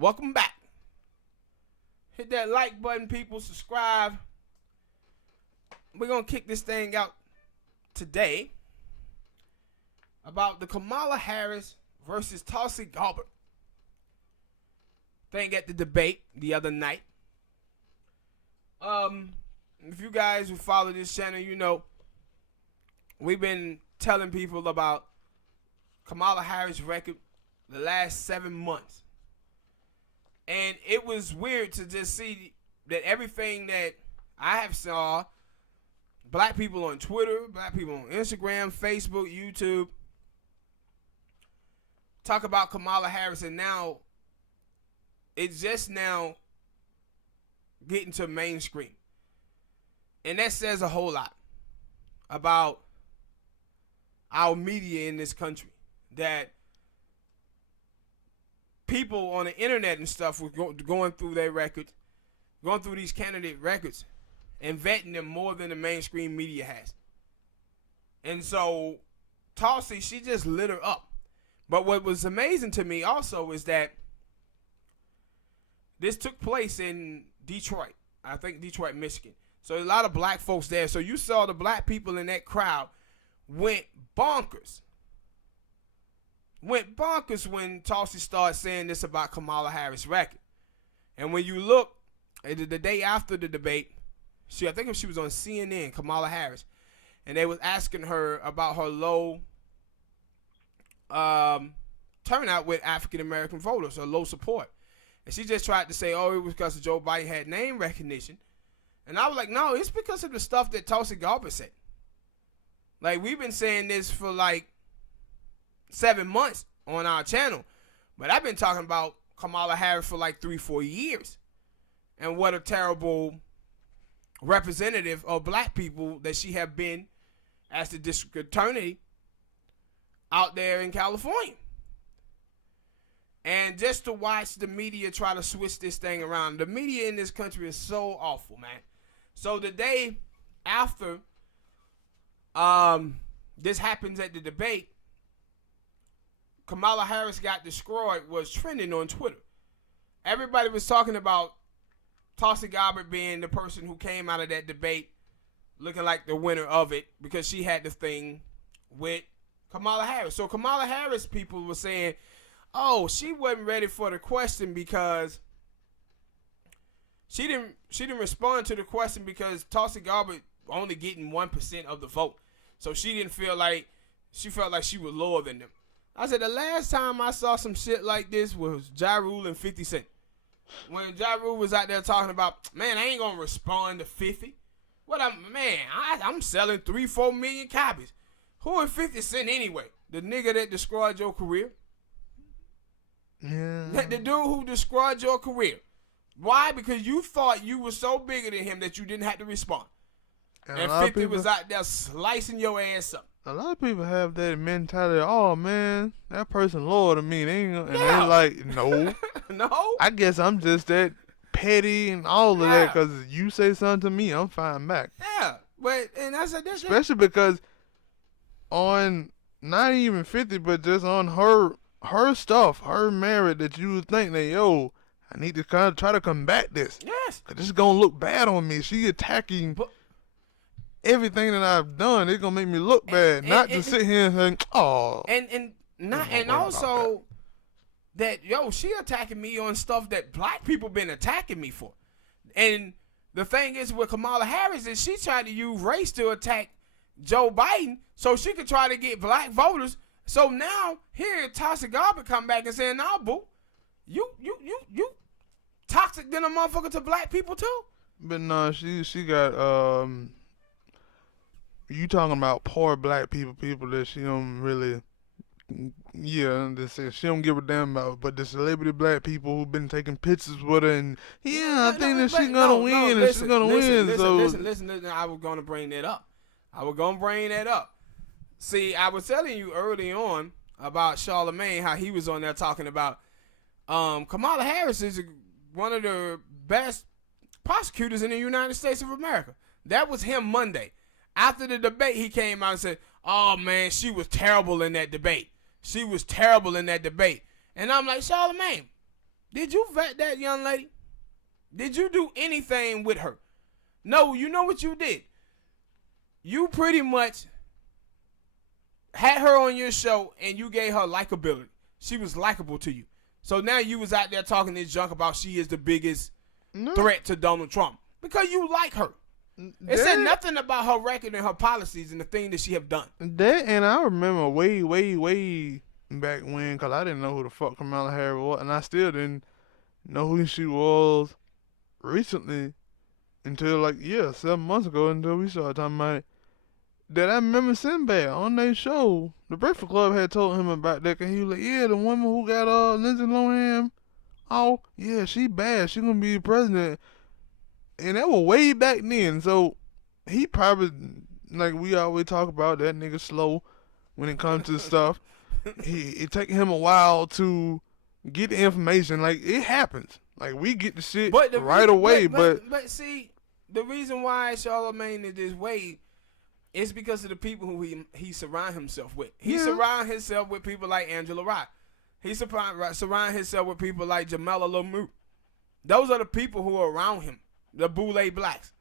Welcome back. Hit that like button, people. Subscribe. We're going to kick this thing out today about the Kamala Harris versus Tulsi Gabbard thing at the debate the other night. If you guys who follow this channel, you know we've been telling people about Kamala Harris' record the last 7 months. And it was weird to just see that everything that I have saw, black people on Twitter, black people on Instagram, Facebook, YouTube, talk about Kamala Harris, and now it's just now getting to mainstream. And that says a whole lot about our media in this country. That people on the internet and stuff were going through their records, going through these candidate records, and vetting them more than the mainstream media has. And so Tulsi, she just lit her up. But what was amazing to me also is that this took place in Detroit. I think Detroit, Michigan. So a lot of black folks there. So you saw the black people in that crowd went bonkers. Went bonkers when Tulsi started saying this about Kamala Harris' record. And when you look at the day after the debate, I think she was on CNN, Kamala Harris, and they was asking her about her low turnout with African American voters, or low support. And she just tried to say, oh, it was because Joe Biden had name recognition. And I was like, no, it's because of the stuff that Tulsi Gabbard said. Like, we've been saying this for like 7 months on our channel. But I've been talking about Kamala Harris for like 3-4 years. And what a terrible representative of black people that she have been as the district attorney out there in California. And just to watch the media try to switch this thing around. The media in this country is so awful, man. So the day after this happens at the debate, Kamala Harris got destroyed was trending on Twitter. Everybody was talking about Tulsi Gabbard being the person who came out of that debate looking like the winner of it because she had the thing with Kamala Harris. So Kamala Harris people were saying, oh, she wasn't ready for the question because she didn't respond to the question because Tulsi Gabbard only getting 1% of the vote. So she didn't feel like, she felt like she was lower than them. I said the last time I saw some shit like this was Ja Rule and 50 Cent. When Ja Rule was out there talking about, man, I ain't gonna respond to 50. I'm selling 3-4 million copies. Who is 50 Cent anyway? The nigga that destroyed your career? Yeah. The dude who destroyed your career. Why? Because you thought you were so bigger than him that you didn't have to respond. And 50 was out there slicing your ass up. A lot of people have that mentality, oh man, that person loyal to me. They ain't, and Yeah. they're like, no. No? I guess I'm just that petty and all of that because you say something to me, I'm fine back. Yeah. And I said this. Especially because on not even 50, but just on her stuff, her merit, that you would think that, yo, I need to kind of try to combat this. Yes. Cause this is going to look bad on me. She attacking everything that I've done. It's going to make me look bad. Not to sit here and think, oh. And also that, yo, she attacking me on stuff that black people been attacking me for. And the thing is with Kamala Harris is she tried to use race to attack Joe Biden so she could try to get black voters. So now here Tulsi Gabbard come back and saying, nah, boo, you toxic than a motherfucker to black people too. But no, she got you talking about poor black people that she don't really, she don't give a damn about. But the celebrity black people who've been taking pictures with her, and I think that she's gonna win, and she's gonna win. Listen, I was gonna bring that up. See, I was telling you early on about Charlemagne, how he was on there talking about Kamala Harris is one of the best prosecutors in the United States of America. That was him Monday. After the debate, he came out and said, oh, man, she was terrible in that debate. And I'm like, Charlemagne, Did you vet that young lady? Did you do anything with her? No, you know what you did? You pretty much had her on your show and you gave her likability. She was likable to you. So now you was out there talking this junk about she is the biggest threat to Donald Trump because you like her. It said nothing about her record and her policies and the thing that she have done. That, and I remember way back when, because I didn't know who the fuck Kamala Harris was, and I still didn't know who she was recently until 7 months ago, until we started talking about it. That I remember Sinbad on their show, the Breakfast Club had told him about that, and he was like, yeah, the woman who got Lindsay Lohan, oh, yeah, she bad, she gonna be president. And that was way back then, so he probably, like we always talk about, that nigga slow when it comes to stuff. It take him a while to get the information. Like, it happens. Like, we get the shit right away, but see, the reason why Charlamagne is this way is because of the people who he surround himself with. He surround himself with people like Angela Rye. He surround himself with people like Jamela Lamoureux. Those are the people who are around him. The Boule Blacks.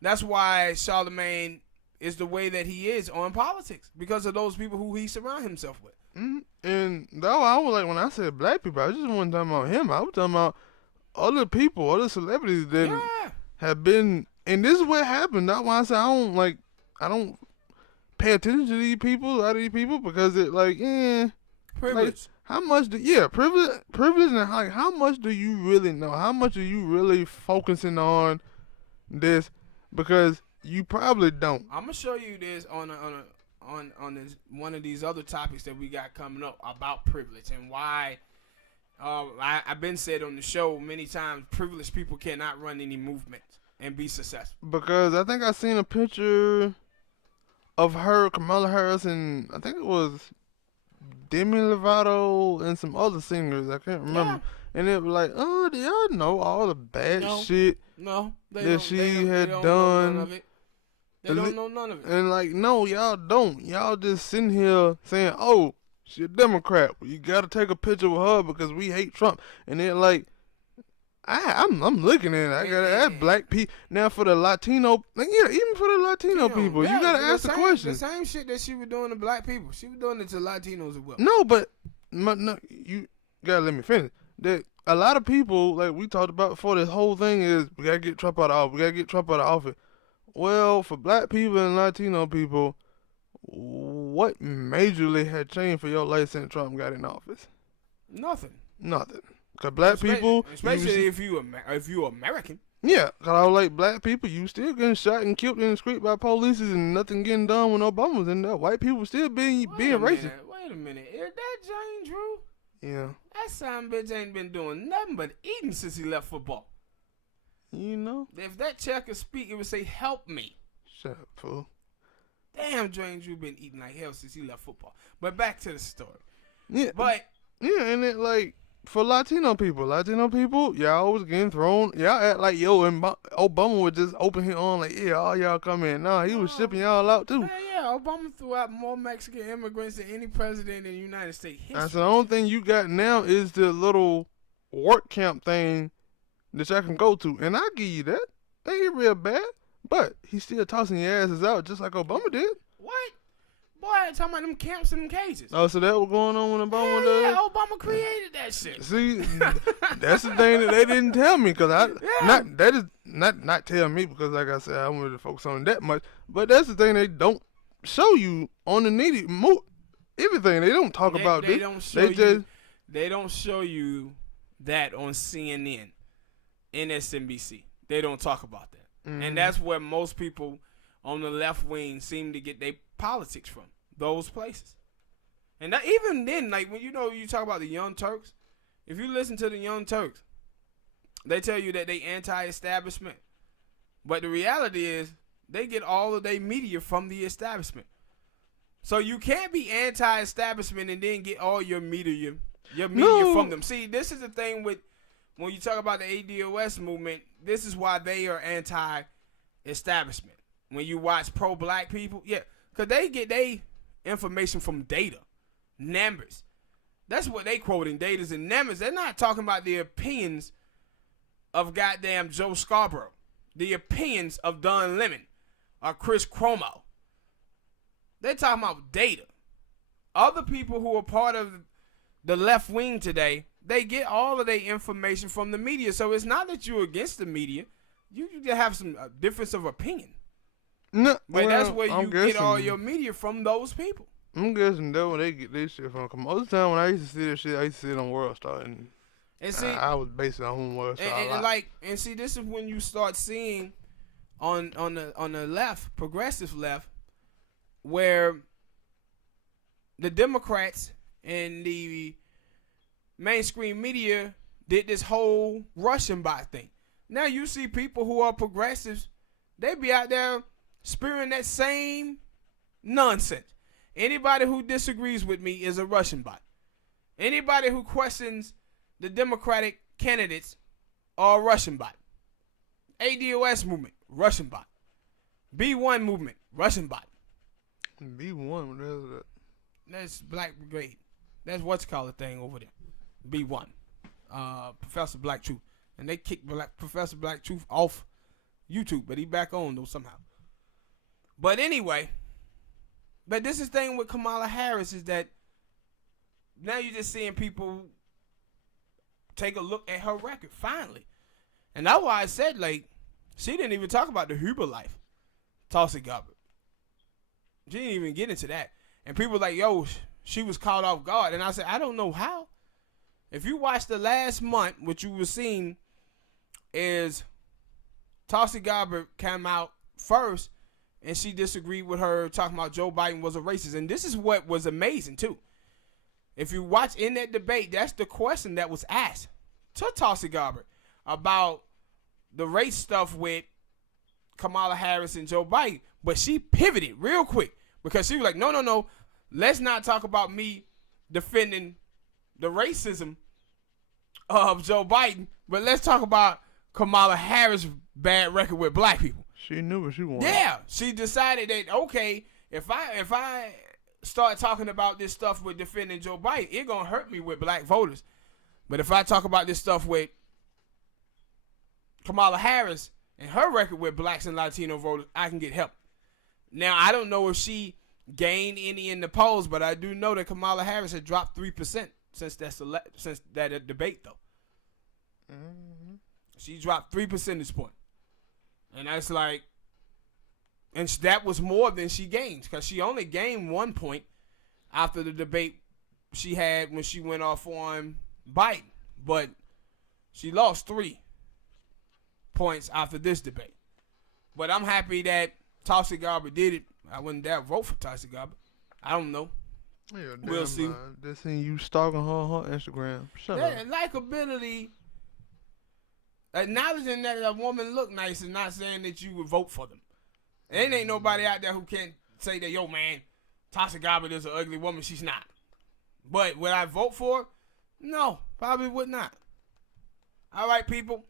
That's why Charlamagne is the way that he is on politics, because of those people who he surround himself with. And though I was like, when I said black people, I just wasn't talking about him. I was talking about other people, other celebrities that have been. And this is what happened. That's why I said I don't pay attention to these people, a lot of these people, because it privilege. How much privilege, and how much do you really know? How much are you really focusing on this? Because you probably don't. I'm gonna show you this on this one of these other topics that we got coming up about privilege and why. I've been said on the show many times, privileged people cannot run any movement and be successful. Because I think I seen a picture of her, Kamala Harris, and I think it was Demi Lovato and some other singers. I can't remember. Yeah. And it was like, oh, do y'all know all the bad shit that she had done? They don't know none of it. And no, y'all don't. Y'all just sitting here saying, oh, she a Democrat. Well, you got to take a picture with her because we hate Trump. And then I'm looking at it. I got to ask black people. Now for the Latino, even for the Latino people, you got to ask the question. The same shit that she was doing to black people, she was doing it to Latinos as well. No, but no, you got to let me finish. That a lot of people, like we talked about before, this whole thing is we got to get Trump out of office. We got to get Trump out of office. Well, for black people and Latino people, what majorly had changed for your life since Trump got in office? Nothing. Cause black people, especially if you American. Yeah, cause I was like, black people, you still getting shot and killed in the street by police and nothing getting done when Obama was in there. White people still being racist. Wait a minute, is that Jane Drew? Yeah. That son bitch ain't been doing nothing but eating since he left football. You know? If that check could speak, it would say, help me. Shut up, fool. Damn, Jane Drew been eating like hell since he left football. But back to the story. Yeah. And it for Latino people, y'all was getting thrown. Y'all act like, and Obama would just open his arm all y'all come in. Nah, he was shipping y'all out too. Yeah, Obama threw out more Mexican immigrants than any president in the United States history. That's the only thing you got now is the little work camp thing that y'all can go to. And I give you that. They ain't real bad. But he's still tossing your asses out just like Obama did. What? Boy, I'm talking about them camps and them cages. Oh, so that was going on when Obama did? Yeah, Obama created that shit. See, that's the thing that they didn't tell me, because not tell me, because like I said, I wanted to focus on that much. But that's the thing they don't show you on the everything. They don't talk about this. They don't show you that on CNN, MSNBC. They don't talk about that, and that's where most people on the left wing seem to get their politics from, those places. And that, even then, when you talk about the Young Turks, if you listen to the Young Turks, they tell you that they anti-establishment. But the reality is they get all of their media from the establishment. So you can't be anti-establishment and then get all your media from them. See, this is the thing with when you talk about the ADOS movement, this is why they are anti-establishment. When you watch pro-black people, because they get their information from data, numbers. That's what they quoting, Datas and Nemes. They're not talking about the opinions of goddamn Joe Scarborough, the opinions of Don Lemon or Chris Cuomo. They're talking about data. Other people who are part of the left wing today, they get all of their information from the media. So it's not that you're against the media. You just have some difference of opinion. No, But that's where I'm you get all guessing- your media from those people. I'm guessing that's where they get this shit from. 'Cause most of the time when I used to see this shit, I used to see it on World Star, and see, I was basing it on World Star. a lot. and see, this is when you start seeing on the left, progressive left, where the Democrats and the mainstream media did this whole Russian bot thing. Now you see people who are progressives, they be out there spewing that same nonsense. Anybody who disagrees with me is a Russian bot. Anybody who questions the Democratic candidates are a Russian bot. ADOS movement, Russian bot. B1 movement, Russian bot. B1, what the hell is that? That's Black Brigade. That's what's called a thing over there. B1. Professor Black Truth. And they kicked Professor Black Truth off YouTube, but he back on though somehow. But anyway, but this is the thing with Kamala Harris is that now you're just seeing people take a look at her record, finally. And that's why I said, like, she didn't even talk about the Huber life, Tulsi Gabbard. She didn't even get into that. And people were like, yo, she was caught off guard. And I said, I don't know how. If you watch the last month, what you were seeing is Tulsi Gabbard came out first, and she disagreed with her, talking about Joe Biden was a racist. And this is what was amazing, too. If you watch in that debate, that's the question that was asked to Tulsi Gabbard about the race stuff with Kamala Harris and Joe Biden. But she pivoted real quick because she was like, no. Let's not talk about me defending the racism of Joe Biden, but let's talk about Kamala Harris' bad record with black people. She knew what she wanted. Yeah, she decided that, okay, if I start talking about this stuff with defending Joe Biden, it gonna hurt me with black voters. But if I talk about this stuff with Kamala Harris and her record with blacks and Latino voters, I can get help. Now, I don't know if she gained any in the polls, but I do know that Kamala Harris had dropped 3% since that debate, though. Mm-hmm. She dropped 3 percentage points. And that's like, and that was more than she gained, because she only gained 1 point after the debate she had when she went off on Biden. But she lost 3 points after this debate. But I'm happy that Tulsi Gabbard did it. I wouldn't dare vote for Tulsi Gabbard. I don't know. Yeah, We'll see. They seen you stalking her on her Instagram. Shut up. Likability, acknowledging that a woman look nice and not saying that you would vote for them. And ain't nobody out there who can say that, yo, man, Tulsi Gabbard is an ugly woman. She's not. But would I vote for her? No, probably would not. All right, people.